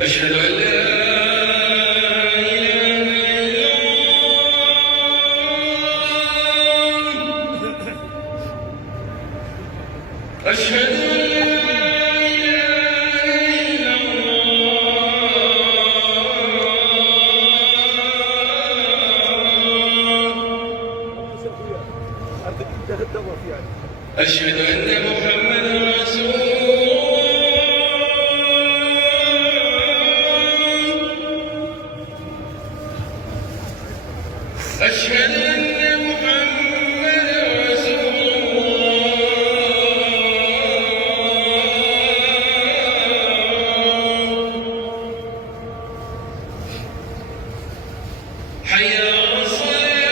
أشهد أن لا إله إلا الله أشهد أن لا إله إلا الله أشهد أن محمدا رسول أشهد أن محمدًا رسول الله حي على الصلاة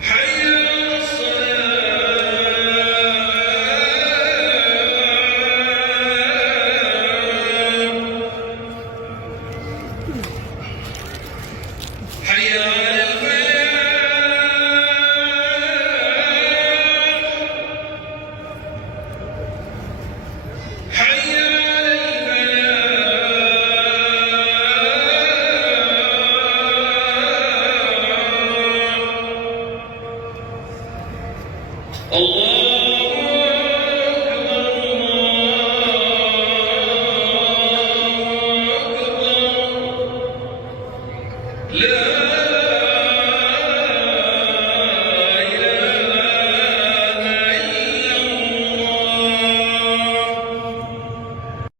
حي على حي على الفلاح حي على الفلاح الله